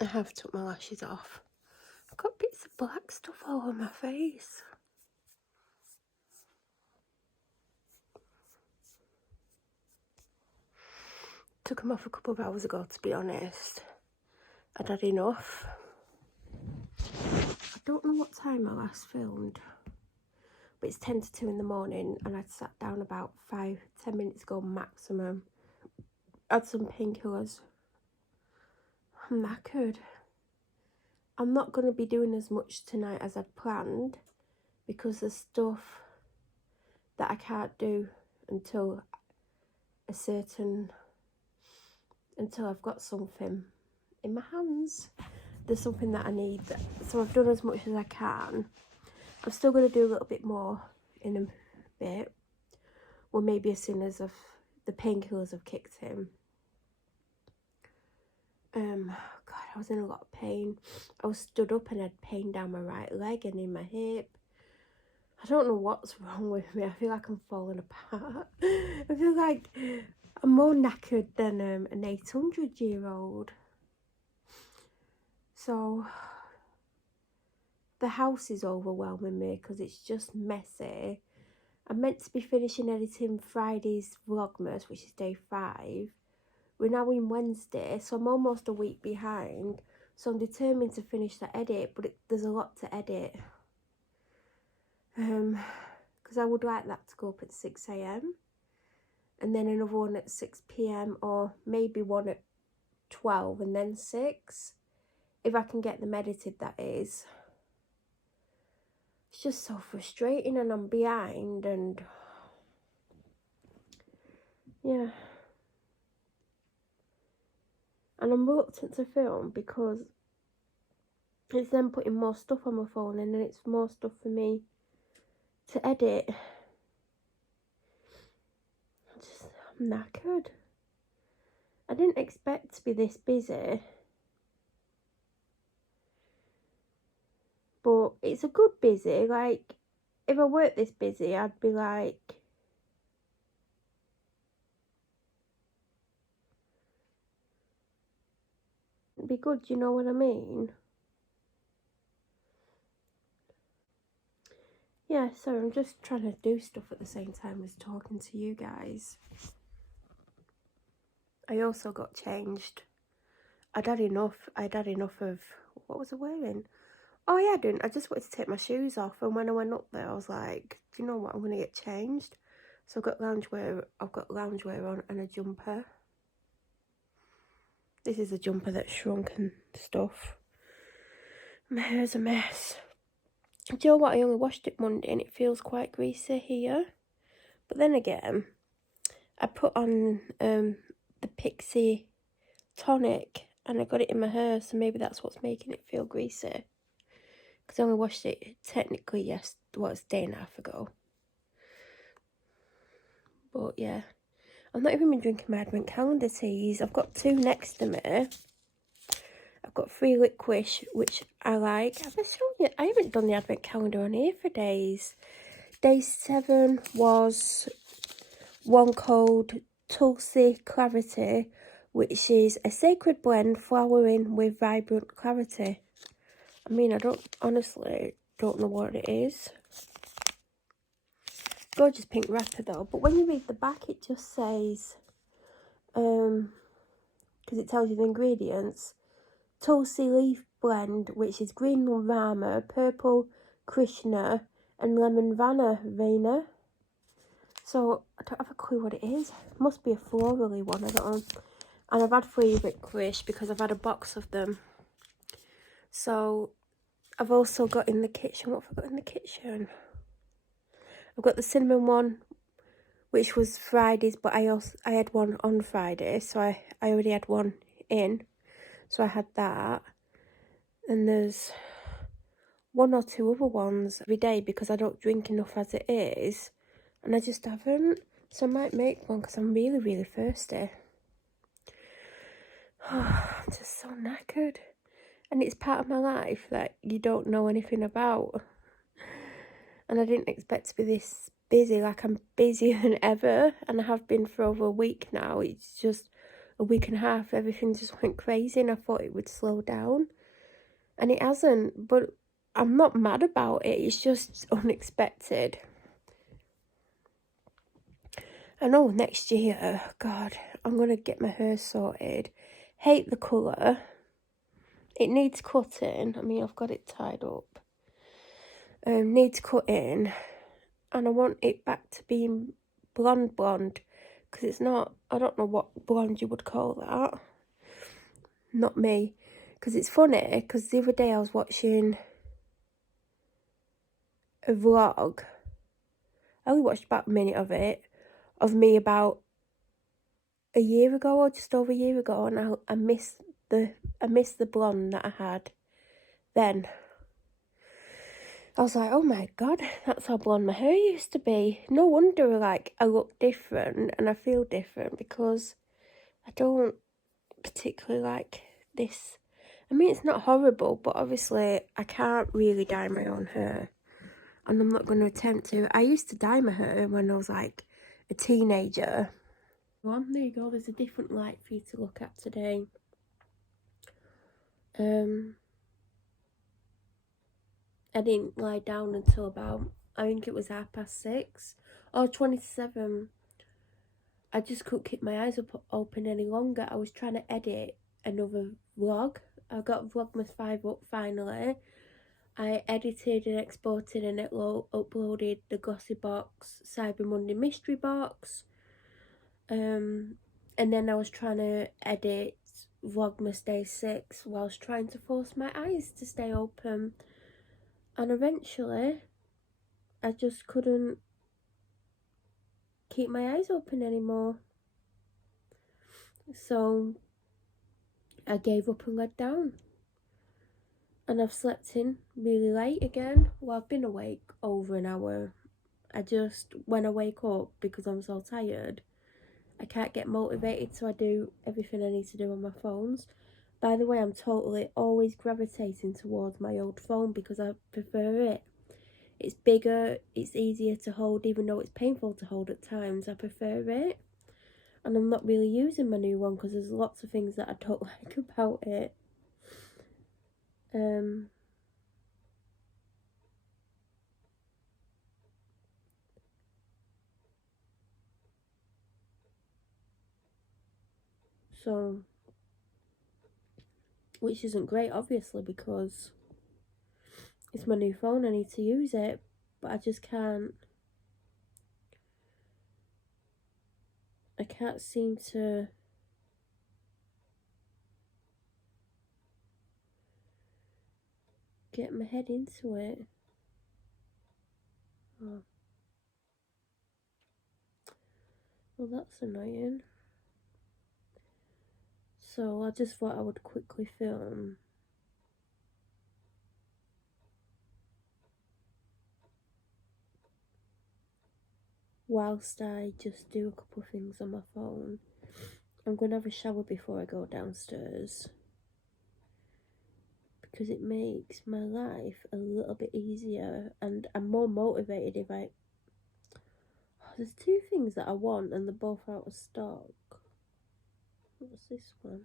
I have took my lashes off. I've got bits of black stuff all over my face. Took them off a couple of hours ago, to be honest. I'd had enough. I don't know what time I last filmed, but it's 10 to 2 in the morning, and I'd sat down about 5-10 minutes ago maximum. Had some painkillers. I'm knackered. I'm not going to be doing as much tonight as I'd planned, because there's stuff that I can't do until I've got something in my hands. There's something that I need, so I've done as much as I can. I'm still going to do a little bit more in a bit, well, maybe as soon as the painkillers have kicked in. God, I was in a lot of pain. I was stood up and had pain down my right leg and in my hip. I don't know what's wrong with me. I feel like I'm falling apart. I feel like I'm more knackered than an 800-year-old. So the house is overwhelming me because it's just messy. I'm meant to be finishing editing Friday's Vlogmas, which is day 5. We're now in Wednesday, so I'm almost a week behind. So I'm determined to finish that edit, but there's a lot to edit. Because I would like that to go up at 6 AM. And then another one at 6 PM, or maybe one at 12 and then 6. If I can get them edited, that is. It's just so frustrating, and I'm behind, and yeah. And I'm reluctant to film because it's then putting more stuff on my phone, and then it's more stuff for me to edit. I'm knackered. I didn't expect to be this busy, but it's a good busy. Like, if I weren't this busy, I'd be like, it'd be good, you know what I mean? Yeah, so I'm just trying to do stuff at the same time as talking to you guys. I also got changed. I'd had enough of, what was I wearing? Oh yeah, I didn't. I just wanted to take my shoes off, and when I went up there, I was like, do you know what? I'm going to get changed. So I've got loungewear on and a jumper. This is a jumper that's shrunk and stuff. My hair's a mess. Do you know what? I only washed it Monday and it feels quite greasy here. But then again, I put on the Pixie tonic and I got it in my hair, so maybe that's what's making it feel greasy. Because I only washed it technically it's a day and a half ago. But yeah, I've not even been drinking my advent calendar teas. I've got 2 next to me. I've got 3 licorice, which I like. Have I shown you? I haven't done the advent calendar on here for days. Day 7 was one called Tulsi Clarity, which is a sacred blend flowering with vibrant clarity. I mean, I honestly don't know what it is. Gorgeous pink wrapper though, but when you read the back, it just says, because it tells you the ingredients, Tulsi leaf blend, which is green rama, purple krishna, and lemon vena. So I don't have a clue what it is. It must be a florally one, I don't know. And I've had 3 licorice because I've had a box of them. So I've also got in the kitchen, what have I got in the kitchen? I've got the cinnamon one, which was Friday's, but I had one on Friday, so I already had one in. So I had that. And there's 1 or 2 other ones every day because I don't drink enough as it is. And I just haven't. So I might make one because I'm really, really thirsty. I'm just so knackered. And it's part of my life that you don't know anything about. And I didn't expect to be this busy. Like, I'm busier than ever. And I have been for over a week now. It's just a week and a half, everything just went crazy and I thought it would slow down. And it hasn't, but I'm not mad about it. It's just unexpected. I know next year, God, I'm going to get my hair sorted. Hate the colour. It needs cutting. I mean, I've got it tied up. Needs cutting. And I want it back to being blonde. Because it's not, I don't know what blonde you would call that. Not me. Because it's funny, because the other day I was watching a vlog. I only watched about a minute of it. Of me about a year ago or just over a year ago. And I miss the blonde that I had then. I was like, oh my God, that's how blonde my hair used to be. No wonder, like, I look different and I feel different because I don't particularly like this. I mean, it's not horrible, but obviously I can't really dye my own hair. And I'm not going to attempt to. I used to dye my hair when I was, like, a teenager. Well, there you go. There's a different light for you to look at today. I didn't lie down until about, I think it was 6:30 or 27. I just couldn't keep my eyes open any longer. I was trying to edit another vlog. I got Vlogmas 5 up finally. I edited and exported and uploaded the Gossip Box Cyber Monday Mystery Box. And then I was trying to edit Vlogmas Day 6 whilst trying to force my eyes to stay open. And eventually, I just couldn't keep my eyes open anymore. So, I gave up and laid down. And I've slept in really late again. Well, I've been awake over an hour. When I wake up, because I'm so tired, I can't get motivated, so I do everything I need to do on my phones. By the way, I'm totally always gravitating towards my old phone because I prefer it. It's bigger, it's easier to hold, even though it's painful to hold at times. I prefer it. And I'm not really using my new one because there's lots of things that I don't like about it. So, which isn't great, obviously, because it's my new phone, I need to use it, but I just can't. I can't seem to get my head into it. Oh. Well, that's annoying. So I just thought I would quickly film whilst I just do a couple of things on my phone. I'm going to have a shower before I go downstairs because it makes my life a little bit easier and I'm more motivated if I... Oh, there's two things that I want and they're both out of stock. What's this one?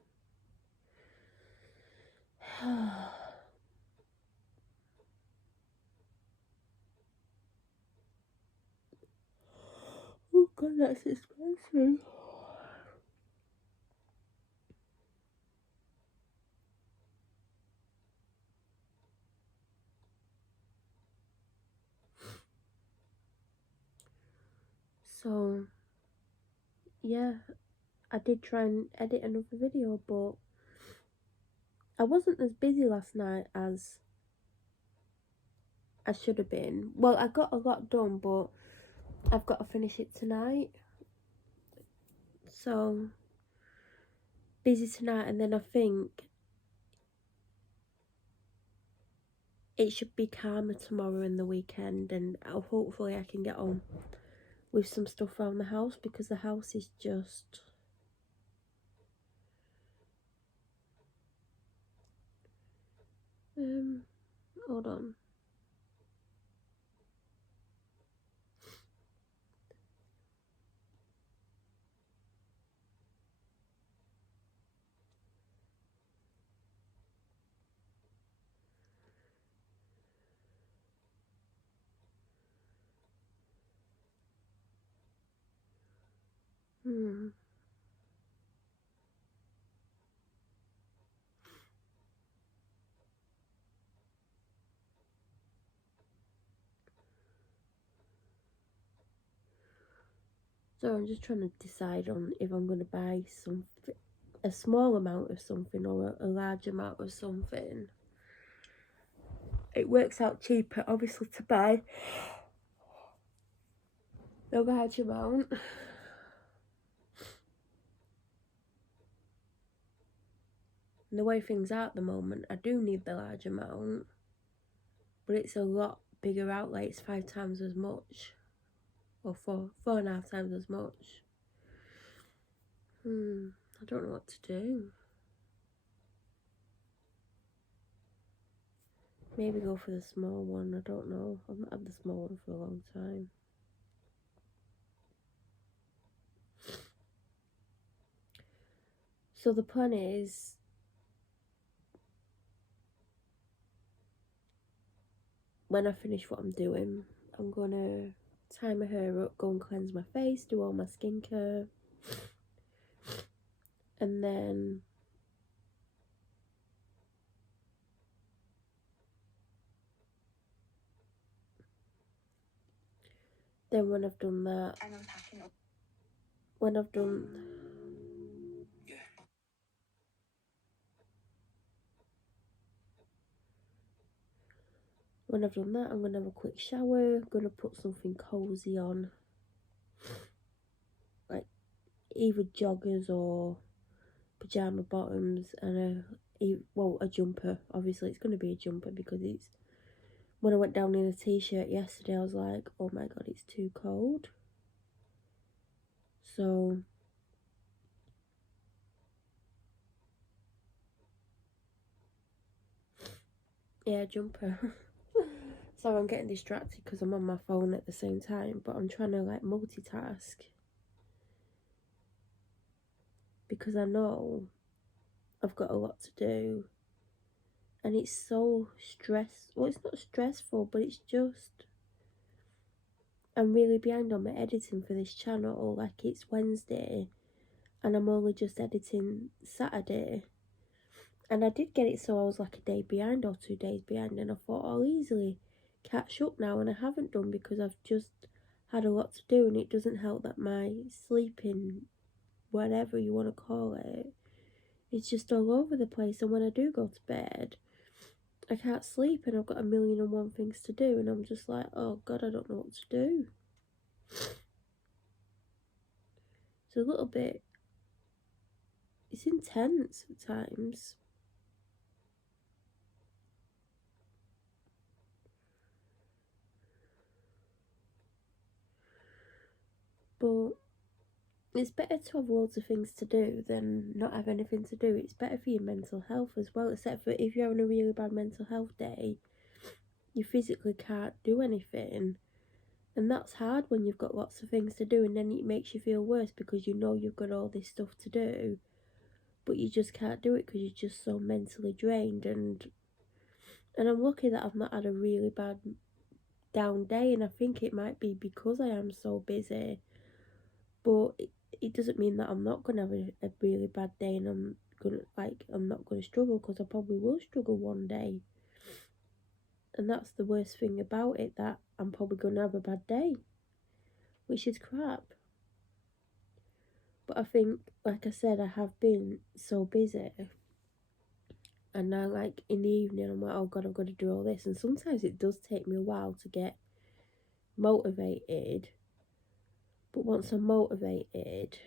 Oh God, that's expensive. So, yeah, I did try and edit another video, but I wasn't as busy last night as I should have been. Well, I got a lot done, but I've got to finish it tonight. So, busy tonight, and then I think it should be calmer tomorrow and the weekend, and hopefully I can get on with some stuff around the house because the house is just... hold on. So I'm just trying to decide on if I'm going to buy a small amount of something or a large amount of something. It works out cheaper, obviously, to buy a large amount. And the way things are at the moment, I do need the large amount, but it's a lot bigger outlay. It's 5 times as much, or 4.5 times as much. I don't know what to do. Maybe go for the small one, I don't know. I've not had the small one for a long time. So the plan is, when I finish what I'm doing, I'm gonna tie my hair up, go and cleanse my face, do all my skincare, and then when I've done that, when I've done that, I'm gonna have a quick shower. I'm gonna put something cozy on, like either joggers or pajama bottoms, and a jumper. Obviously it's gonna be a jumper because when I went down in a t-shirt yesterday, I was like, oh my god, it's too cold. So yeah, jumper. So I'm getting distracted because I'm on my phone at the same time, but I'm trying to like multitask because I know I've got a lot to do, and it's so well, it's not stressful, but it's just, I'm really behind on my editing for this channel. Like, it's Wednesday and I'm only just editing Saturday, and I did get it so I was like a day behind or 2 days behind, and I thought I'll easily catch up now, and I haven't done because I've just had a lot to do, and it doesn't help that my sleeping, whatever you want to call it, it's just all over the place. And when I do go to bed, I can't sleep, and I've got 1,000,001 things to do, and I'm just like, oh god, I don't know what to do. It's a little bit, it's intense at times. But it's better to have loads of things to do than not have anything to do. It's better for your mental health as well, except for if you're having a really bad mental health day, you physically can't do anything. And that's hard when you've got lots of things to do, and then it makes you feel worse because you know you've got all this stuff to do, but you just can't do it because you're just so mentally drained. And I'm lucky that I've not had a really bad down day, and I think it might be because I am so busy. But it doesn't mean that I'm not gonna have a really bad day, and I'm not gonna struggle, because I probably will struggle one day. And that's the worst thing about it, that I'm probably gonna have a bad day, which is crap. But I think, like I said, I have been so busy, and now, like, in the evening, I'm like, oh god, I've got to do all this. And sometimes it does take me a while to get motivated, but once I'm motivated,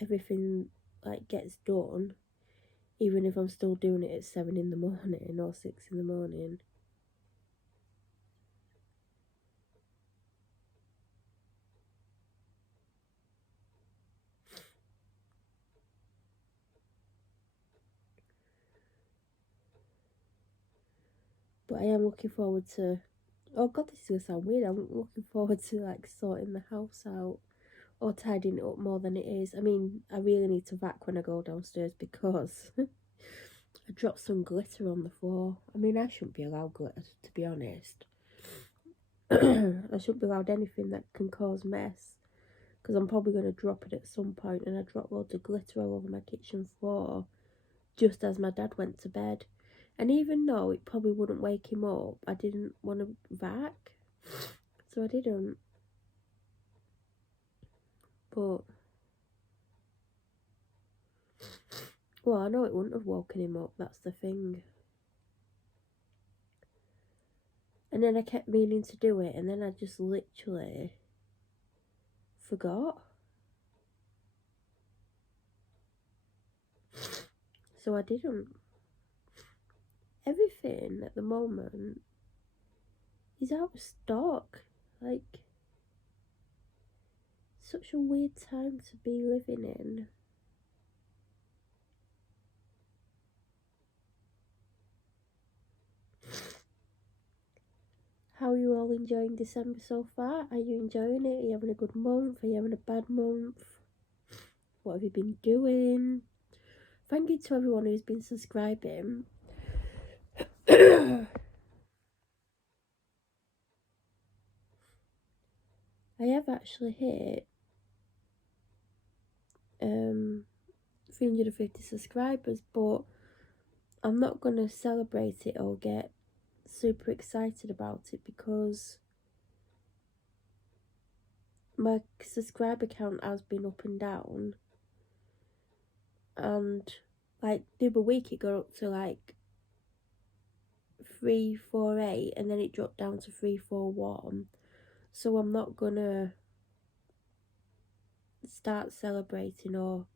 everything like gets done, even if I'm still doing it at 7 in the morning or 6 in the morning. But I am looking forward to, oh god, this is gonna sound weird, I'm looking forward to like sorting the house out or tidying it up more than it is. I mean, I really need to vac when I go downstairs because I dropped some glitter on the floor. I mean, I shouldn't be allowed glitter, to be honest. I shouldn't be allowed anything that can cause mess, because I'm probably going to drop it at some point, and I dropped loads of glitter all over my kitchen floor just as my dad went to bed. And even though it probably wouldn't wake him up, I didn't want to vac, so I didn't. But, well, I know it wouldn't have woken him up, that's the thing. And then I kept meaning to do it, and then I just literally forgot. So I didn't. Everything at the moment is out of stock. Like, such a weird time to be living in. How are you all enjoying December so far? Are you enjoying it? Are you having a good month? Are you having a bad month? What have you been doing? Thank you to everyone who's been subscribing. I have actually hit 350 subscribers, but I'm not going to celebrate it or get super excited about it because my subscriber count has been up and down, and like the other week it got up to like 348 and then it dropped down to 341, so I'm not gonna start celebrating or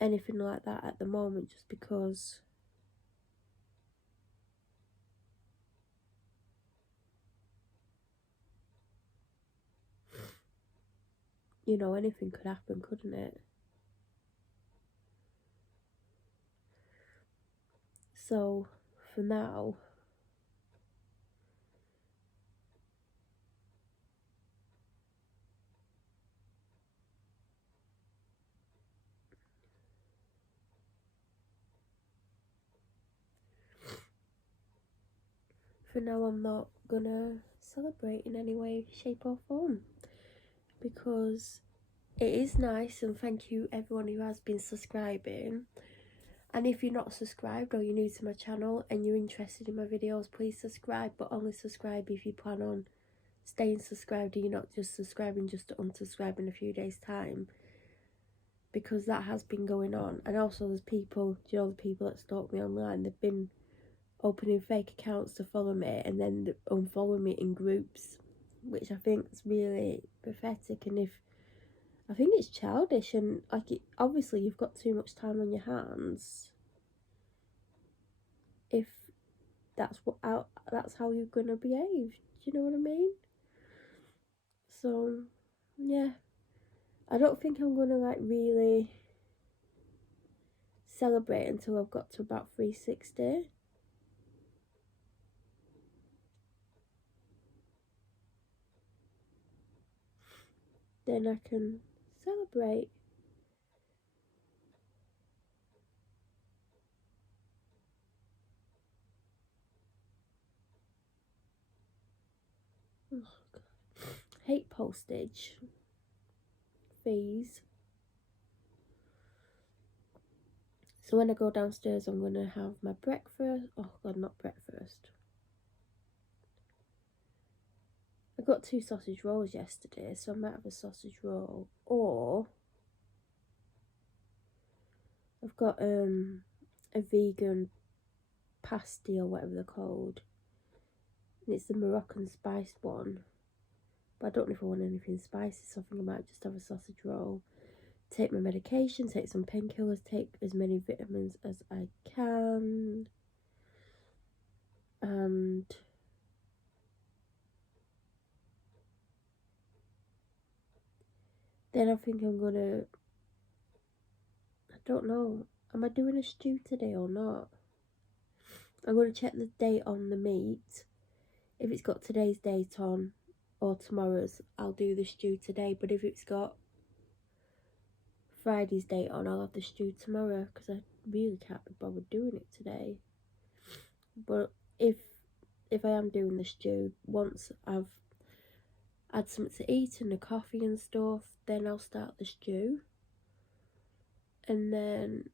anything like that at the moment, just because you know, anything could happen, couldn't it? So for now, I'm not gonna celebrate in any way, shape or form, because it is nice, and thank you everyone who has been subscribing. And if you're not subscribed or you're new to my channel and you're interested in my videos, please subscribe, but only subscribe if you plan on staying subscribed and you're not just subscribing just to unsubscribe in a few days' time, because that has been going on. And also there's people, you know, the people that stalk me online, they've been opening fake accounts to follow me and then unfollow me in groups, which I think is really pathetic. And I think it's childish, and like, obviously you've got too much time on your hands if that's how you're gonna behave. Do you know what I mean? So yeah, I don't think I'm gonna like really celebrate until I've got to about 360. Then I can celebrate. Oh God. Hate postage fees. So when I go downstairs, I'm gonna have my breakfast. Oh God, not breakfast. I got 2 sausage rolls yesterday, so I might have a sausage roll, or I've got a vegan pasty or whatever they're called, and it's the Moroccan spiced one, but I don't know if I want anything spicy, so I think I might just have a sausage roll, take my medication, take some painkillers, take as many vitamins as I can, and then I think I'm gonna, I don't know, am I doing a stew today or not? I'm gonna check the date on the meat. If it's got today's date on or tomorrow's, I'll do the stew today, but if it's got Friday's date on, I'll have the stew tomorrow, because I really can't be bothered doing it today. But if I am doing the stew, once I've add something to eat and a coffee and stuff. Then I'll start the stew. And then,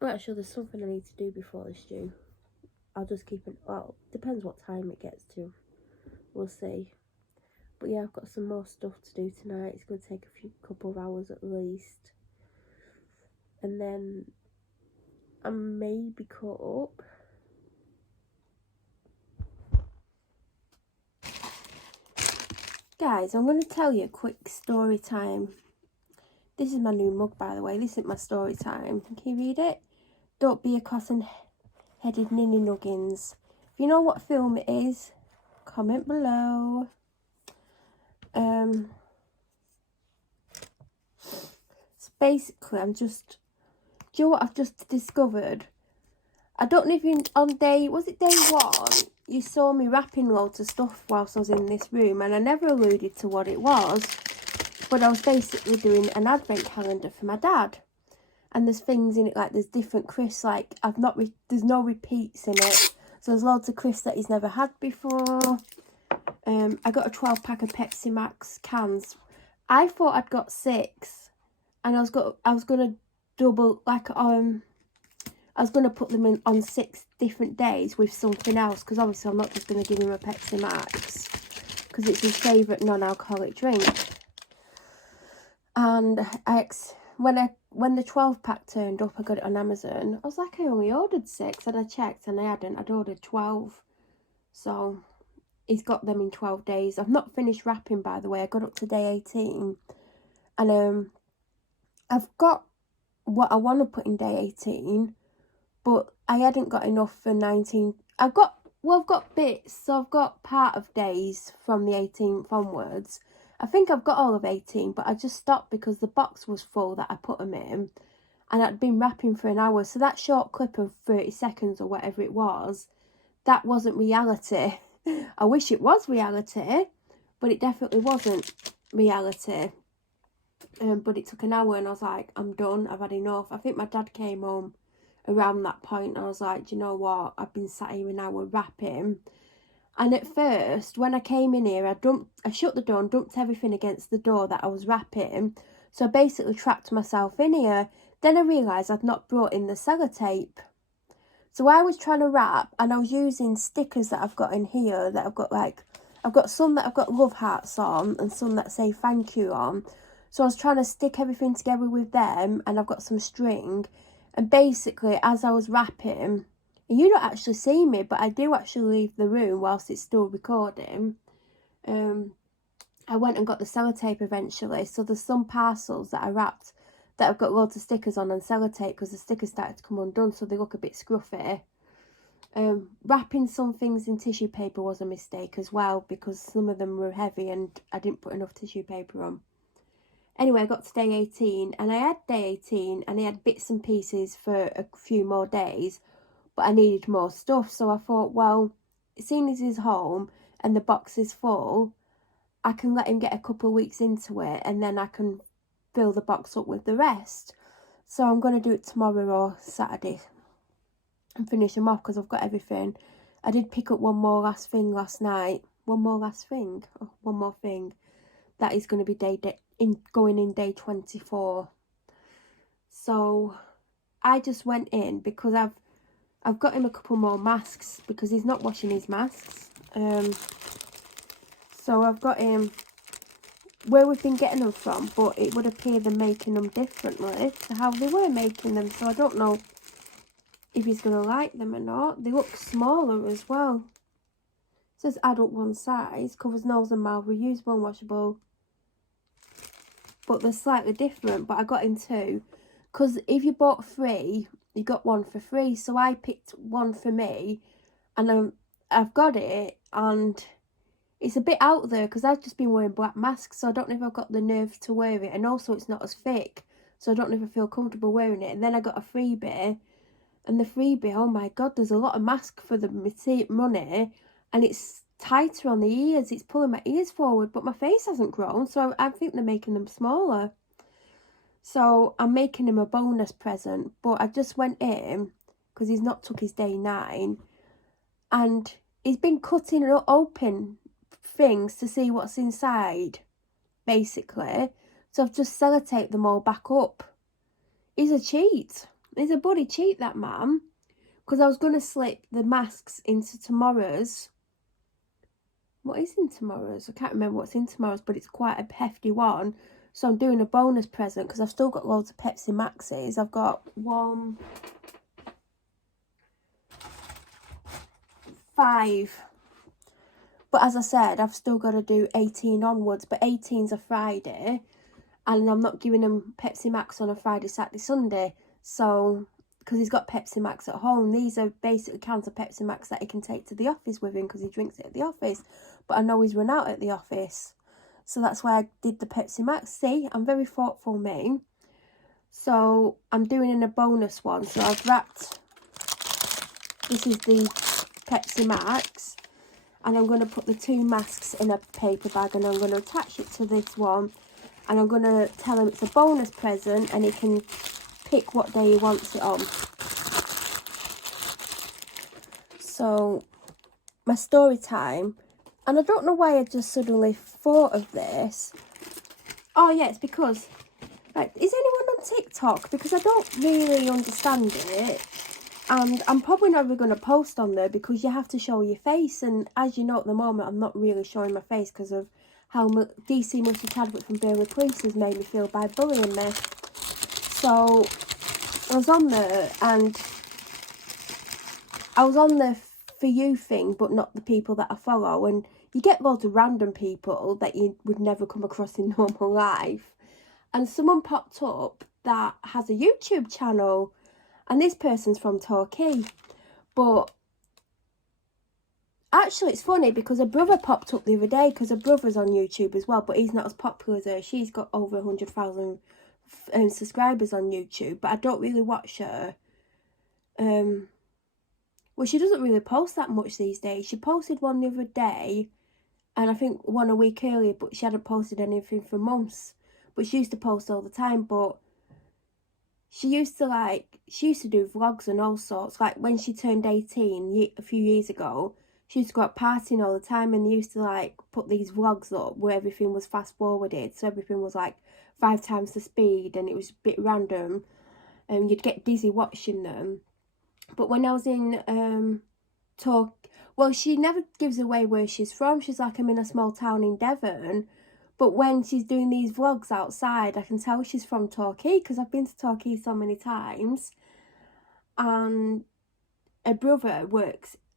well, actually there's something I need to do before the stew. I'll just keep it, well, depends what time it gets to. We'll see. But yeah, I've got some more stuff to do tonight. It's going to take a couple of hours at least. And then I may be caught up. Guys, I'm going to tell you a quick story time. This is my new mug, by the way. This isn't my story time. Can you read it? Don't be a cotton-headed ninny nuggins. If you know what film it is, comment below. So basically, do you know what I've just discovered? I don't know if you, was it day one? You saw me wrapping loads of stuff whilst I was in this room, and I never alluded to what it was, but I was basically doing an advent calendar for my dad. And there's things in it, like there's different crisps, like there's no repeats in it. So there's loads of crisps that he's never had before. I got a 12-pack of Pepsi Max cans. I thought I'd got 6, and I was gonna double, like I was gonna put them in on 6 different days with something else, because obviously I'm not just gonna give him a Pepsi Max because it's his favourite non-alcoholic drink. And when the 12-pack turned up, I got it on Amazon. I was like, I only ordered 6, and I checked and I hadn't. I'd ordered 12. So he's got them in 12 days. I've not finished wrapping, by the way. I got up to day 18. And I've got what I want to put in day 18, but I hadn't got enough for 19. I've got bits. So I've got part of days from the 18th onwards. I think I've got all of 18, but I just stopped because the box was full that I put them in, and I'd been wrapping for an hour. So that short clip of 30 seconds or whatever it was, that wasn't reality. I wish it was reality, but it definitely wasn't reality. But it took an hour, and I was like, I'm done. I've had enough. I think my dad came home around that point, and I was like, do you know what? I've been sat here an hour wrapping. And at first, when I came in here, I shut the door and dumped everything against the door that I was wrapping. So I basically trapped myself in here. Then I realised I'd not brought in the sellotape. So I was trying to wrap, and I was using stickers that I've got in here that I've got some that I've got love hearts on and some that say thank you on. So I was trying to stick everything together with them, and I've got some string. And basically, as I was wrapping, and you don't actually see me, but I do actually leave the room whilst it's still recording. I went and got the sellotape eventually. So there's some parcels that I wrapped that I've got loads of stickers on and sellotape, because the stickers started to come undone, so they look a bit scruffy. Wrapping some things in tissue paper was a mistake as well, because some of them were heavy and I didn't put enough tissue paper on. Anyway, I got to day 18, and I had day 18, and I had bits and pieces for a few more days, but I needed more stuff. So I thought, well, seeing as he's home and the box is full, I can let him get a couple of weeks into it, and then I can fill the box up with the rest. So I'm going to do it tomorrow or Saturday and finish them off, because I've got everything. I did pick up one more last thing last night. One more thing. That is going to be going in day 24. So I just went in because I've got him a couple more masks, because he's not washing his masks. So I've got him where we've been getting them from, but it would appear they're making them differently to how they were making them. So I don't know if he's going to like them or not. They look smaller as well. It says adult one size, covers nose and mouth, reusable and washable. But they're slightly different, but I got him 2. Because if you bought 3, you got 1 for free. So I picked 1 for me, and I've got it, and it's a bit out there because I've just been wearing black masks, so I don't know if I've got the nerve to wear it, and also it's not as thick, so I don't know if I feel comfortable wearing it. And then I got a freebie, and the freebie, oh my god, there's a lot of mask for the money, and it's tighter on the ears. It's pulling my ears forward, but my face hasn't grown, so I think they're making them smaller. So I'm making him a bonus present, but I just went in because he's not took his day 9, and he's been cutting open things to see what's inside, basically. So I've just sellotaped them all back up. He's a cheat. He's a bloody cheat, that man. Because I was going to slip the masks into tomorrow's. What is in tomorrow's? I can't remember what's in tomorrow's, but it's quite a hefty one. So I'm doing a bonus present because I've still got loads of Pepsi Maxes. I've got 1, 5. But as I said, I've still got to do 18 onwards. But 18's a Friday. And I'm not giving him Pepsi Max on a Friday, Saturday, Sunday. So, because he's got Pepsi Max at home. These are basically cans of Pepsi Max that he can take to the office with him because he drinks it at the office. But I know he's run out at the office. So that's why I did the Pepsi Max. See, I'm very thoughtful, me. So I'm doing in a bonus one. So I've wrapped, this is the Pepsi Max. And I'm going to put the 2 masks in a paper bag and I'm going to attach it to this one. And I'm going to tell him it's a bonus present and he can pick what day he wants it on. So, my story time. And I don't know why I just suddenly thought of this. Oh, yeah, it's because... Right, is anyone on TikTok? Because I don't really understand it. And I'm probably never going to post on there because you have to show your face. And as you know, at the moment, I'm not really showing my face because of how DC Melissa Chadwick from Burnley Police has made me feel by bullying me. So, I was on there and I was on the For You thing, but not the people that I follow. And you get loads of random people that you would never come across in normal life. And someone popped up that has a YouTube channel. And this person's from Torquay. But actually, it's funny because her brother popped up the other day because her brother's on YouTube as well. But he's not as popular as her. She's got over 100,000 subscribers on YouTube. But I don't really watch her. Well, she doesn't really post that much these days. She posted one the other day. And I think one a week earlier. But she hadn't posted anything for months. But she used to post all the time. But she used to do vlogs and all sorts. Like when she turned 18 a few years ago, she used to go out partying all the time and they used to put these vlogs up where everything was fast forwarded. So everything was 5 times the speed and it was a bit random. And you'd get dizzy watching them. But when I was in well, she never gives away where she's from. She's like, I'm in a small town in Devon. But when she's doing these vlogs outside, I can tell she's from Torquay because I've been to Torquay so many times. And her brother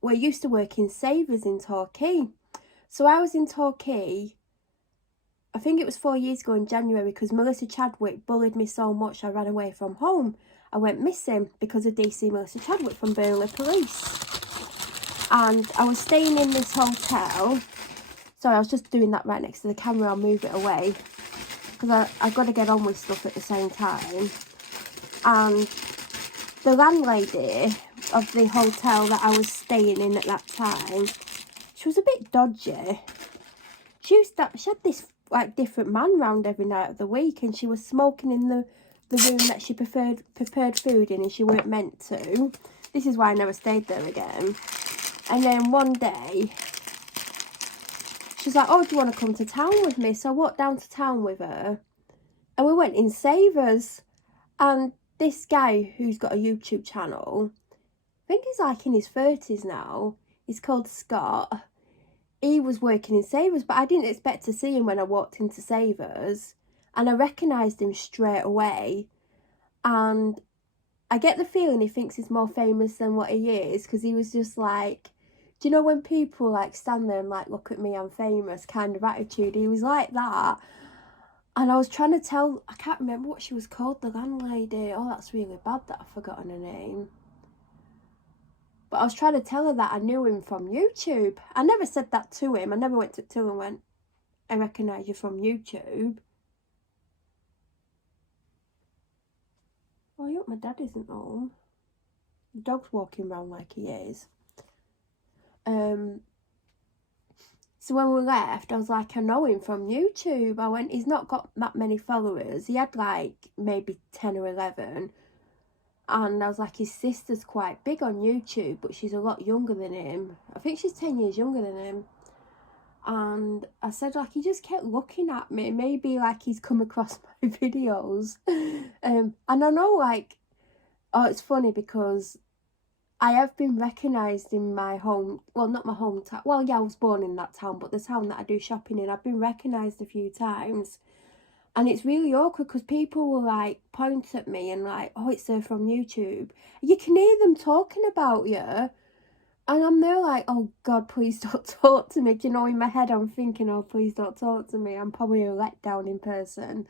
used to work in Savers in Torquay. So I was in Torquay, I think it was 4 years ago in January because Melissa Chadwick bullied me so much I ran away from home. I went missing because of DC Melissa Chadwick from Burnley Police. And I was staying in this hotel. Sorry, I was just doing that right next to the camera. I'll move it away. Because I've got to get on with stuff at the same time. And the landlady of the hotel that I was staying in at that time, she was a bit dodgy. She had this different man round every night of the week. And she was smoking in the room that she prepared food in and she weren't meant to. This is why I never stayed there again. And then one day... she's like, oh, do you want to come to town with me? So I walked down to town with her. And we went in Savers. And this guy who's got a YouTube channel, I think he's in his 30s now. He's called Scott. He was working in Savers, but I didn't expect to see him when I walked into Savers. And I recognised him straight away. And I get the feeling he thinks he's more famous than what he is. Because he was just do you know when people stand there and look at me, I'm famous kind of attitude? He was like that. And I was trying to tell, I can't remember what she was called, the landlady. Oh, that's really bad that I've forgotten her name. But I was trying to tell her that I knew him from YouTube. I never said that to him. I never went to him and went, I recognise you from YouTube. Oh, I hope my dad isn't home. The dog's walking around like he is. So when we left, I was like, I know him from YouTube. I went, he's not got that many followers. He had maybe 10 or 11. And I was like, his sister's quite big on YouTube, but she's a lot younger than him. I think she's 10 years younger than him. And I said, like, he just kept looking at me. Maybe, like, he's come across my videos. And I know, like, oh, it's funny because I have been recognised in my home, well, not my hometown. Well, yeah, I was born in that town, but the town that I do shopping in, I've been recognised a few times. And it's really awkward because people will, like, point at me and, like, oh, it's her from YouTube. You can hear them talking about you. And I'm there like, oh, God, please don't talk to me. Do you know, in my head I'm thinking, oh, please don't talk to me. I'm probably a letdown in person.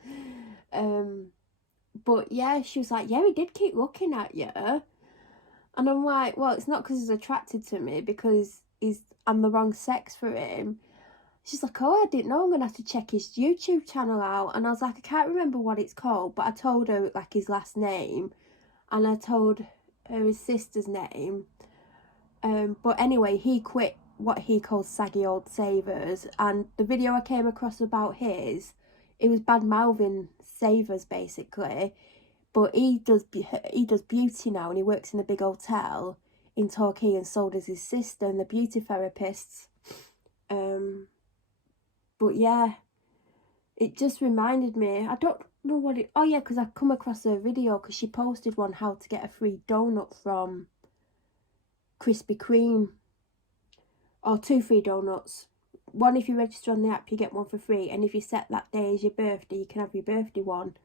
But, yeah, she was like, yeah, he did keep looking at you. And I'm like, well, it's not because he's attracted to me, because I'm the wrong sex for him. She's like, oh, I didn't know. I'm going to have to check his YouTube channel out. And I was like, I can't remember what it's called. But I told her, like, his last name. And I told her his sister's name. But anyway, he quit what he calls saggy old savers, and the video I came across about his, it was bad mouthing savers basically. But he does beauty now, and he works in a big hotel in Torquay, and so does his sister, and the beauty therapists. But yeah, it just reminded me. I don't know what it. Oh yeah, because I come across her video because she posted one, how to get a free donut from Krispy Kreme, or 2 free donuts. One, if you register on the app, you get one for free, and if you set that day as your birthday, you can have your birthday one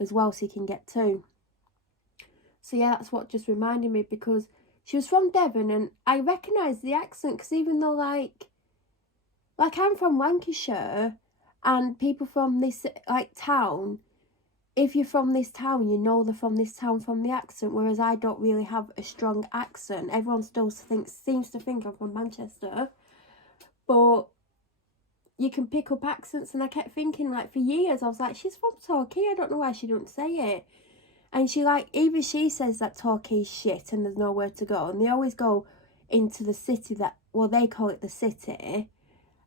as well, so you can get 2. So yeah, that's what just reminded me, because she was from Devon, and I recognised the accent, because even though like I'm from Lancashire, and people from this like town, if you're from this town, you know they're from this town from the accent, whereas I don't really have a strong accent. Everyone still seems to think I'm from Manchester, but you can pick up accents, and I kept thinking, like, for years, I was like, she's from Torquay, I don't know why she don't say it. And she, like, even she says that Torquay's shit and there's nowhere to go, and they always go into the city that, well, they call it the city,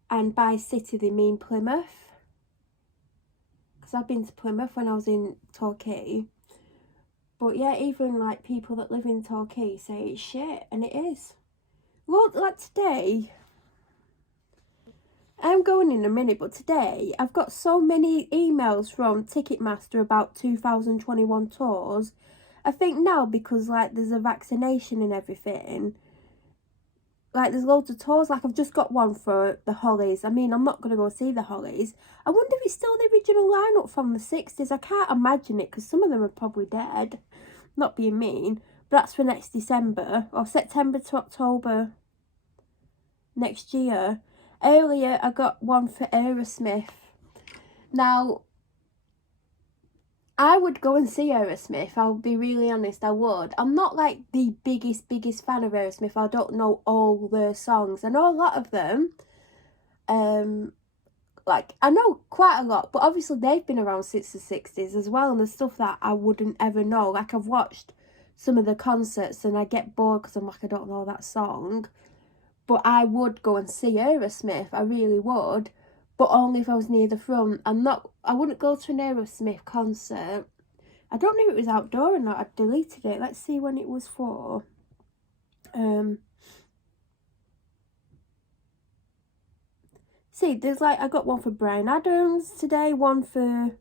and by city they mean Plymouth. Because I've been to Plymouth when I was in Torquay. But yeah, even like people that live in Torquay say it's shit, and it is. Well, like today, I'm going in a minute, but today I've got so many emails from Ticketmaster about 2021 tours. I think now, because like there's a vaccination and everything, like there's loads of tours. Like I've just got one for the Hollies. I mean, I'm not going to go see the Hollies. I wonder if it's still the original lineup from the 60s. I can't imagine it, because some of them are probably dead. Not being mean, but that's for next December, or September to October next year. Earlier I got one for Aerosmith. Now, I would go and see Aerosmith, I'll be really honest, I would. I'm not like the biggest fan of Aerosmith. I don't know all their songs. I know a lot of them. Like, I know quite a lot, but obviously they've been around since the 60s as well, and there's stuff that I wouldn't ever know. Like, I've watched some of the concerts and I get bored because I'm like, I don't know that song. But I would go and see Aerosmith, I really would, but only if I was near the front. I wouldn't go to an Aerosmith concert. I don't know if it was outdoor or not. I deleted it. Let's see when it was for. See, there's like, I got one for Bryan Adams today, one for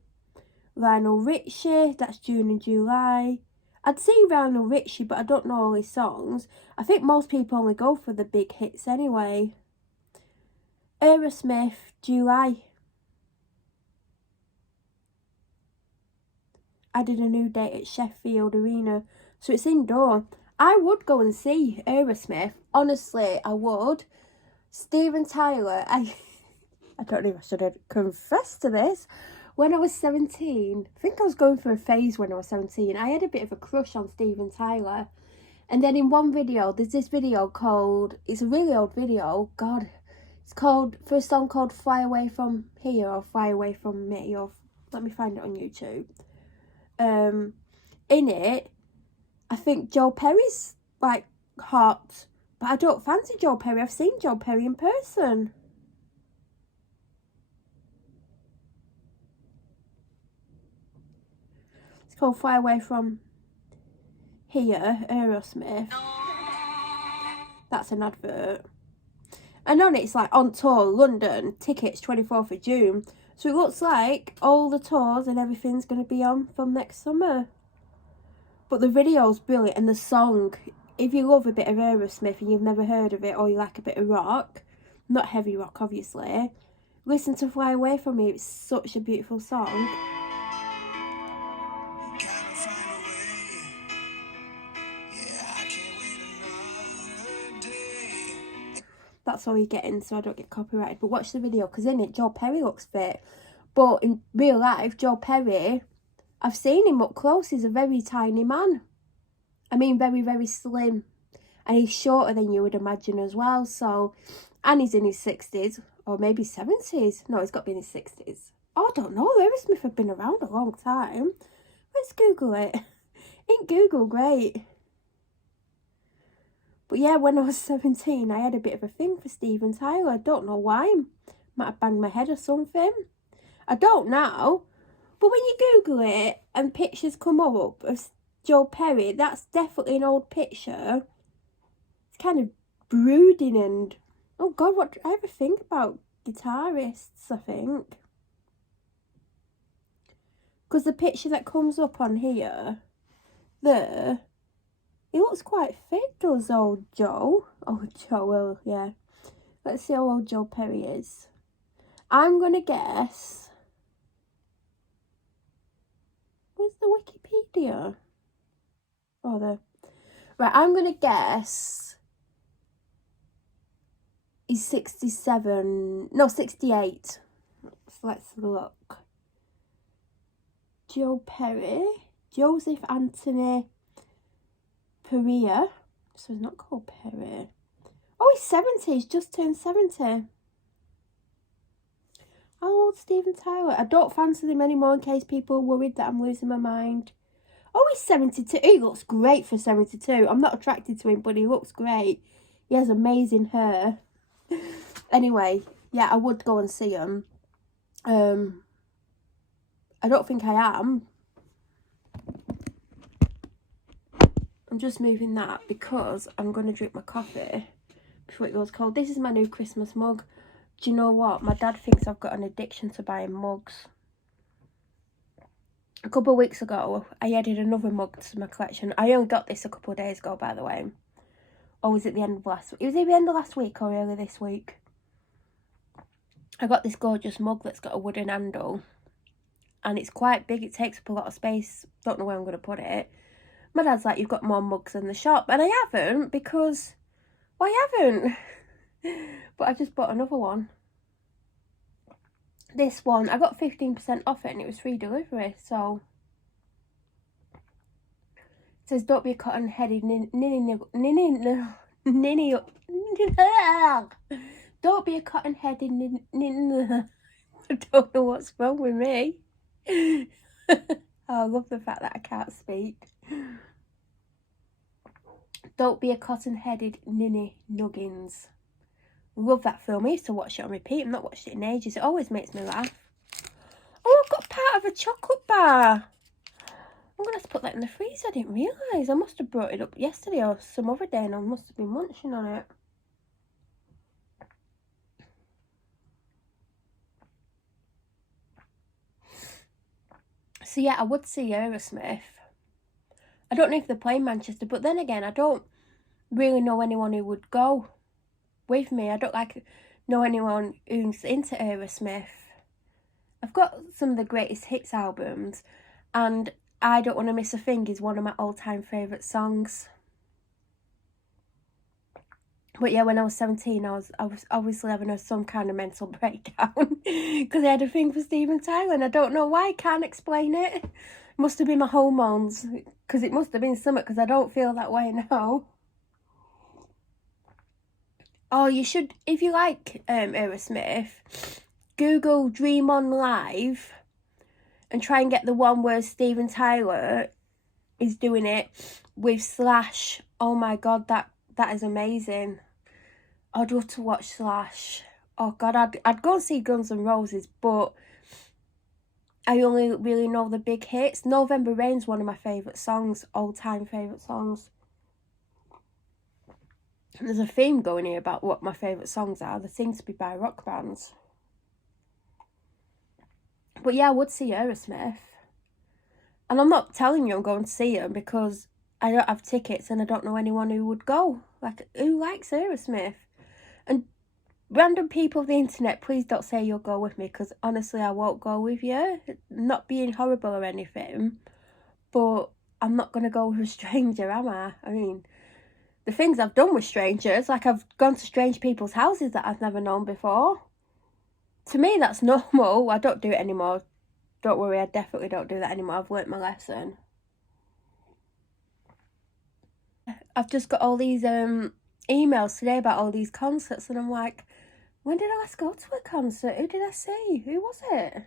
Lionel Richie, that's June and July. I'd see Lionel Richie, but I don't know all his songs. I think most people only go for the big hits anyway. Aerosmith, July. Added a new date at Sheffield Arena, so it's indoor. I would go and see Aerosmith, honestly, I would. Steven Tyler, I don't know if I should have confessed to this. When I was 17, I think I was going through a phase when I was 17, I had a bit of a crush on Steven Tyler. And then in one video, there's this video called, it's a really old video, God, it's called, for a song called Fly Away From Here, or Fly Away From Me, or let me find it on YouTube. In it, I think Joe Perry's like hot, but I don't fancy Joe Perry. I've seen Joe Perry in person. It's called Fly Away From here, Aerosmith. That's an advert. And on it's like on tour, London, tickets 24th of June. So it looks like all the tours and everything's going to be on from next summer. But the video's brilliant, and the song, if you love a bit of Aerosmith and you've never heard of it, or you like a bit of rock, not heavy rock obviously, listen to Fly Away From Me. It's such a beautiful song. That's all you're getting, so I don't get copyrighted. But watch the video, because in it, Joe Perry looks fit. But in real life, Joe Perry, I've seen him up close. He's a very tiny man. I mean, very, very slim. And he's shorter than you would imagine as well. So, and he's in his 60s, or maybe 70s. No, he's got to be in his 60s. Oh, I don't know. Aerosmith have been around a long time. Let's Google it. Ain't Google great? But yeah, when I was 17, I had a bit of a thing for Steven Tyler. I don't know why. Might have banged my head or something. I don't know. But when you Google it and pictures come up of Joe Perry, that's definitely an old picture. It's kind of brooding and... Oh God, what do I ever think about guitarists, I think? Because the picture that comes up on here, there... He looks quite fit, does old Joe. Oh, Joe, well, yeah. Let's see how old Joe Perry is. I'm going to guess... Where's the Wikipedia? Oh, there. Right, I'm going to guess... He's 67... No, 68. So let's look. Joe Perry. Joseph Anthony... Perea, so he's not called Perry. Oh, he's 70, he's just turned 70. How old Steven Tyler? I don't fancy him anymore in case people are worried that I'm losing my mind. Oh, he's 72, he looks great for 72. I'm not attracted to him, but he looks great. He has amazing hair. Anyway, yeah, I would go and see him. I don't think I am. I'm just moving that because I'm going to drink my coffee before it goes cold. This is my new Christmas mug. Do you know what? My dad thinks I've got an addiction to buying mugs. A couple of weeks ago, I added another mug to my collection. I only got this a couple of days ago, by the way. Or was it the end of last week? It was either the end of last week or early this week. I got this gorgeous mug that's got a wooden handle. And it's quite big. It takes up a lot of space. Don't know where I'm going to put it. My dad's like, you've got more mugs in the shop. And I haven't because... Well, I haven't. But I just bought another one. This one, I got 15% off it and it was free delivery. So... It says, don't be a cotton-headed Don't be a cotton-headed I don't know what's wrong with me. Oh, I love the fact that I can't speak. Don't be a cotton-headed ninny nuggins. Love that film. I used to watch it on repeat. I've not watched it in ages. It always makes me laugh. Oh, I've got part of a chocolate bar. I'm going to have to put that in the freezer. I didn't realise. I must have brought it up yesterday or some other day and I must have been munching on it. So yeah, I would see Aerosmith. I don't know if they're playing Manchester, but then again, I don't really know anyone who would go with me. I don't know anyone who's into Aerosmith. I've got some of the greatest hits albums, and I Don't Want to Miss a Thing is one of my all-time favourite songs. But yeah, when I was 17, I was obviously having some kind of mental breakdown because I had a thing for Steven Tyler, and I don't know why. I can't explain it. It must have been my hormones, because it must have been something, because I don't feel that way now. Oh, you should, if you like Aerosmith, Google Dream On Live and try and get the one where Steven Tyler is doing it with Slash. Oh my God, that is amazing. I'd love to watch Slash. Oh God, I'd go and see Guns N' Roses, but I only really know the big hits. November Rain's one of my favourite songs, all-time favourite songs. There's a theme going here about what my favourite songs are. They seem to be by rock bands. But yeah, I would see Aerosmith. And I'm not telling you I'm going to see them because I don't have tickets and I don't know anyone who would go. Like, who likes Aerosmith? And random people of the internet, please don't say you'll go with me, because honestly I won't go with you. Not being horrible or anything, but I'm not going to go with a stranger, am I? I mean, the things I've done with strangers, like I've gone to strange people's houses that I've never known before. To me, that's normal. I don't do it anymore. Don't worry, I definitely don't do that anymore. I've learnt my lesson. I've just got all these emails today about all these concerts, and I'm like, when did I last go to a concert? Who did I see? Who was it?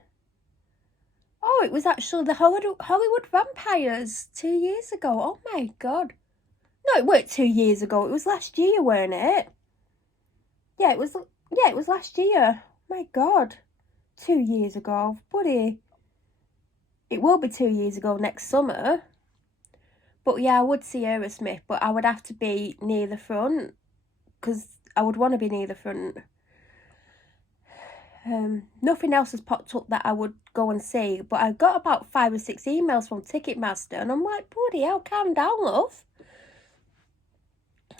Oh, it was actually the Hollywood Vampires 2 years ago. Oh my god. No, it weren't 2 years ago. It was last year, weren't it? Yeah, it was last year. My god. 2 years ago. Buddy. It will be 2 years ago next summer. But yeah, I would see Aerosmith, but I would have to be near the front, because I would want to be near the front. Nothing else has popped up that I would go and see, but I got about 5 or 6 emails from Ticketmaster, and I'm like, bloody hell, calm down, love.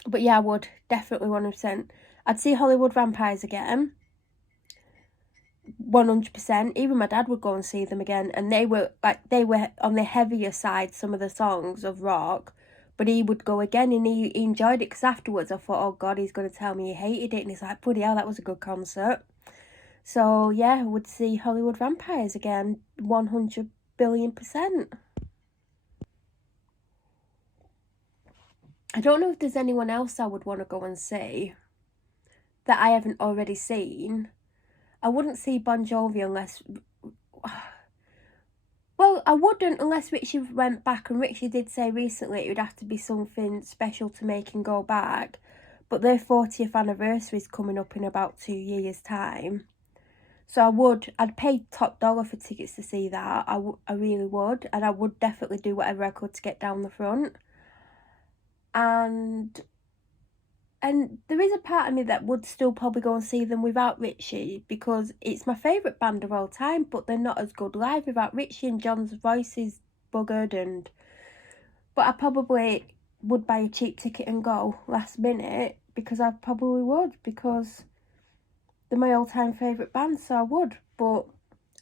But yeah, I would definitely 100%. I'd see Hollywood Vampires again, 100%. Even my dad would go and see them again, and they were on the heavier side, some of the songs of rock, but he would go again, and he enjoyed it, because afterwards I thought, oh god, he's going to tell me he hated it, and he's like, bloody hell, that was a good concert. So yeah, I would see Hollywood Vampires again, 100 billion%. I don't know if there's anyone else I would want to go and see that I haven't already seen. I wouldn't see Bon Jovi unless... Well, I wouldn't unless Richie went back, and Richie did say recently it would have to be something special to make him go back. But their 40th anniversary is coming up in about 2 years' time. So I'd pay top dollar for tickets to see that. I really would. And I would definitely do whatever I could to get down the front. And there is a part of me that would still probably go and see them without Richie, because it's my favourite band of all time, but they're not as good live without Richie, and John's voice is buggered. But I probably would buy a cheap ticket and go last minute, because I probably would, because they're my all-time favourite band, so I would. But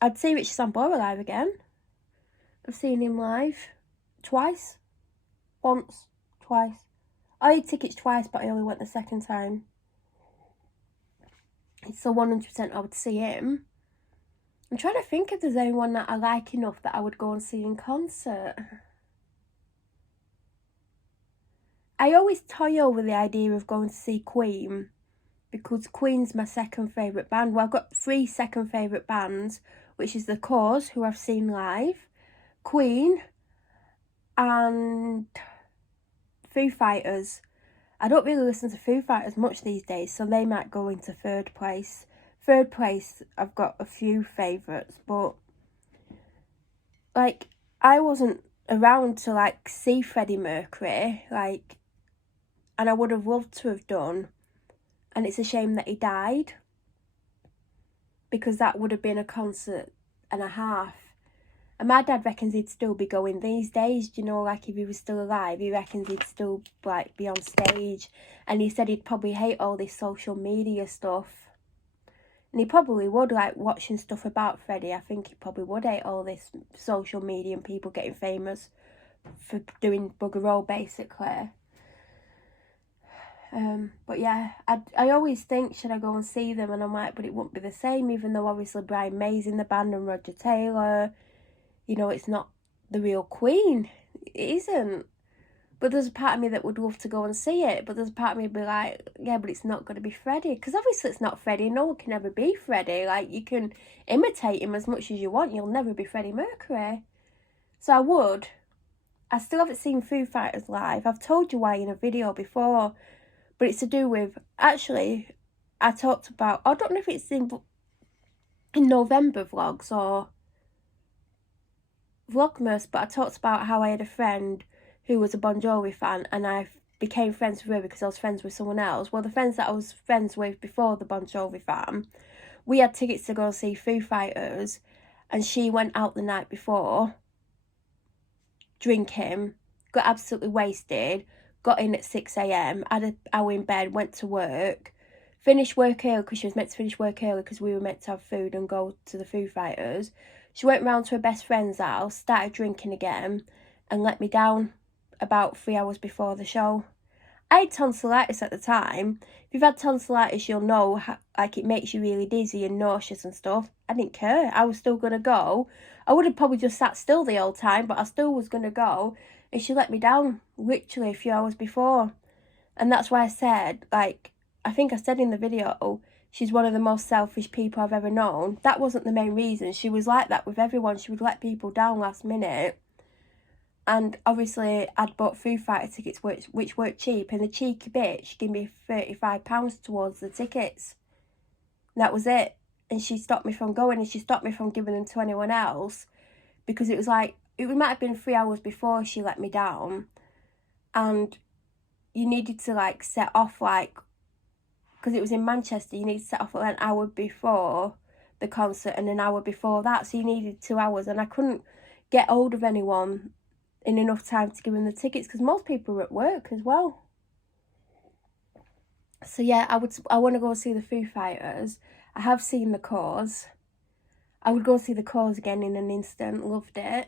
I'd see Richie Sambora live again. I've seen him live twice. Once. Twice. I had tickets twice, but I only went the second time. So 100% I would see him. I'm trying to think if there's anyone that I like enough that I would go and see in concert. I always toy over the idea of going to see Queen, because Queen's my second favourite band. Well, I've got 3 second favourite bands, which is The Cause, who I've seen live, Queen, and Foo Fighters. I don't really listen to Foo Fighters much these days, so they might go into third place. Third place, I've got a few favourites, but like, I wasn't around to like see Freddie Mercury, like, and I would have loved to have done. And it's a shame that he died, because that would have been a concert and a half. And my dad reckons he'd still be going these days, you know, like if he was still alive, he reckons he'd still like be on stage. And he said he'd probably hate all this social media stuff. And he probably would, like watching stuff about Freddie. I think he probably would hate all this social media and people getting famous for doing bugger all, basically. But yeah, I always think, should I go and see them? And I'm like, but it wouldn't be the same, even though obviously Brian May's in the band and Roger Taylor. You know, it's not the real Queen. It isn't. But there's a part of me that would love to go and see it. But there's a part of me would be like, yeah, but it's not going to be Freddie. Because obviously it's not Freddie. No one can ever be Freddie. Like, you can imitate him as much as you want. You'll never be Freddie Mercury. So I would. I still haven't seen Foo Fighters live. I've told you why in a video before. But it's to do with, actually, I talked about, I don't know if it's in November vlogs or Vlogmas, but I talked about how I had a friend who was a Bon Jovi fan, and I became friends with her because I was friends with someone else. Well, the friends that I was friends with before the Bon Jovi fan, we had tickets to go and see Foo Fighters, and she went out the night before, drinking, got absolutely wasted, got in at 6 a.m, had an hour in bed, went to work, finished work early because she was meant to finish work early because we were meant to have food and go to the Foo Fighters. She went round to her best friend's house, started drinking again, and let me down about 3 hours before the show. I had tonsillitis at the time. If you've had tonsillitis, you'll know how, like, it makes you really dizzy and nauseous and stuff. I didn't care. I was still going to go. I would have probably just sat still the whole time, but I still was going to go. And she let me down literally a few hours before. And that's why I said, like, I think I said in the video, she's one of the most selfish people I've ever known. That wasn't the main reason. She was like that with everyone. She would let people down last minute. And obviously, I'd bought Foo Fighter tickets, which weren't cheap. And the cheeky bitch gave me £35 towards the tickets. And that was it. And she stopped me from going, and she stopped me from giving them to anyone else. Because it was like, it might have been 3 hours before she let me down. And you needed to, like, set off, like, because it was in Manchester, you needed to set off an hour before the concert and an hour before that. So you needed 2 hours. And I couldn't get hold of anyone in enough time to give them the tickets because most people were at work as well. So yeah, I want to go see the Foo Fighters. I have seen The Cause. I would go see The Cause again in an instant. Loved it.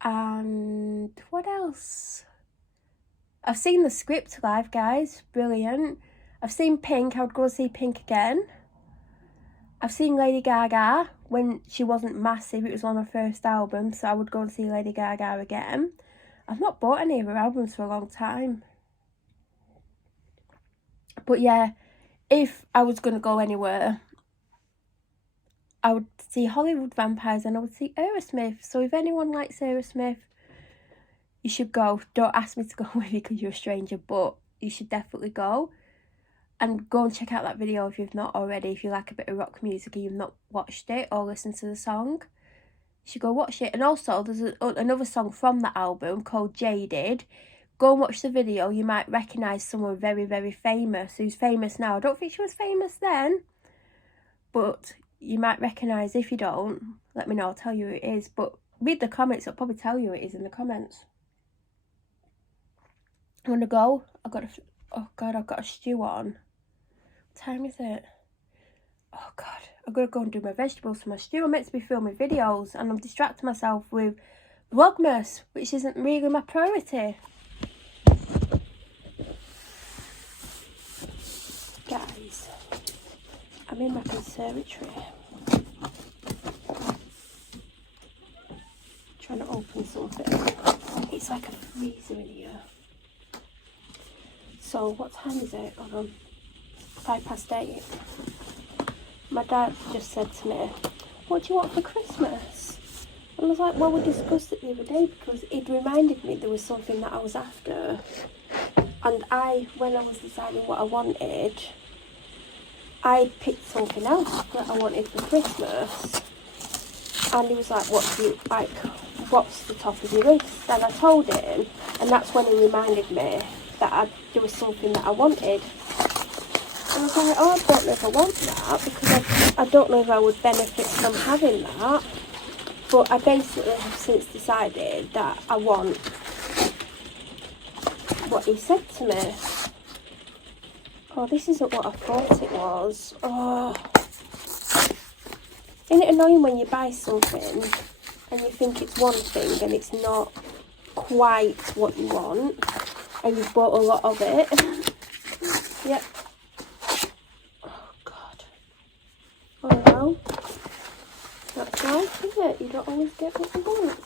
And what else? I've seen The Script live, guys. Brilliant. I've seen Pink. I would go see Pink again. I've seen Lady Gaga when she wasn't massive. It was on her first album, so I would go and see Lady Gaga again. I've not bought any of her albums for a long time. But yeah, if I was going to go anywhere, I would see Hollywood Vampires and I would see Aerosmith. So if anyone likes Aerosmith, you should go. Don't ask me to go with you because you're a stranger, but you should definitely go. And go and check out that video if you've not already. If you like a bit of rock music and you've not watched it or listened to the song, you should go watch it. And also, there's another song from that album called Jaded. Go and watch the video. You might recognise someone very, very famous who's famous now. I don't think she was famous then, but you might recognise. If you don't, let me know. I'll tell you who it is. But read the comments. I'll probably tell you who it is in the comments. I want to go. Oh God, I've got a stew on. What time is it? Oh God, I've got to go and do my vegetables for my stew. I'm meant to be filming videos and I'm distracting myself with Vlogmas, which isn't really my priority. Guys, I'm in my conservatory. Trying to open something. It's like a freezer in here. So what time is it? Hold on. 8:05. My dad just said to me, what do you want for Christmas? And I was like, well, we discussed it the other day because it reminded me there was something that I was after. And when I was deciding what I wanted, I picked something else that I wanted for Christmas. And he was like, what's the top of your list? And I told him, and that's when he reminded me that there was something that I wanted. And I was like, oh, I don't know if I want that because I don't know if I would benefit from having that. But I basically have since decided that I want what he said to me. Oh, this isn't what I thought it was. Oh. Isn't it annoying when you buy something and you think it's one thing and it's not quite what you want and you've bought a lot of it? Yep. Oh God. Oh well. That's life, isn't it? You don't always get what you want.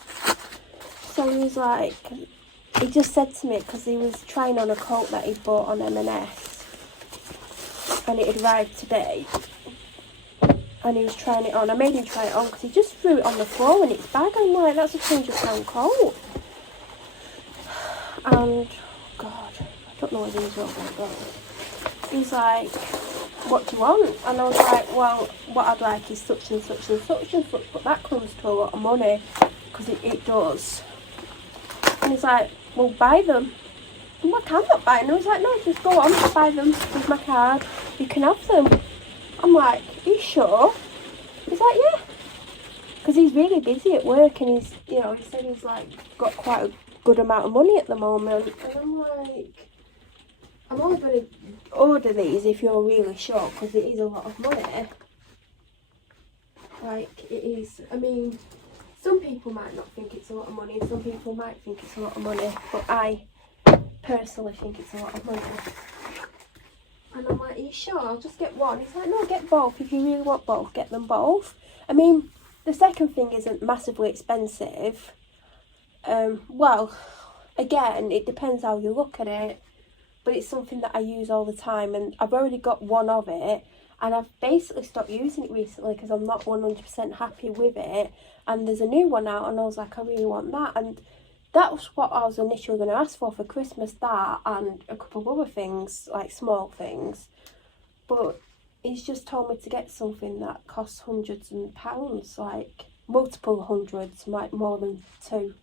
So he was like, he just said to me, because he was trying on a coat that he'd bought on M&S and it had arrived today. And he was trying it on. I made him try it on because he just threw it on the floor in its bag. I'm like, that's a £200 coat. And, God, I don't know whether he was wrong or wrong. He's like, what do you want? And I was like, well, what I'd like is such and such and such and such. But that comes to a lot of money. because it does. And he's like, well, buy them. I'm like, I'm not buying them. He's like, no, just go on, buy them with my card. You can have them. I'm like, are you sure? He's like, yeah. Because he's really busy at work, and he's, you know, he said he's like got quite a good amount of money at the moment. And I'm like, I'm only going to order these if you're really sure, because it is a lot of money. Like, it is. I mean, some people might not think it's a lot of money, some people might think it's a lot of money, but I personally think it's a lot of money. And I'm like, are you sure? I'll just get one. He's like, no, get both. If you really want both, get them both. I mean, the second thing isn't massively expensive. Well, again, it depends how you look at it, but it's something that I use all the time, and I've already got one of it, and I've basically stopped using it recently because I'm not 100% happy with it, and there's a new one out, and I was like, I really want that, and that was what I was initially going to ask for Christmas, that and a couple of other things, like small things, but he's just told me to get something that costs hundreds of pounds, like multiple hundreds, like more than 2.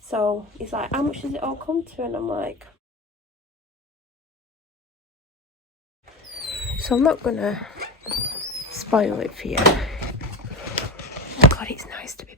So he's like, how much does it all come to? And I'm like, so I'm not gonna spoil it for you. Oh God, it's nice to be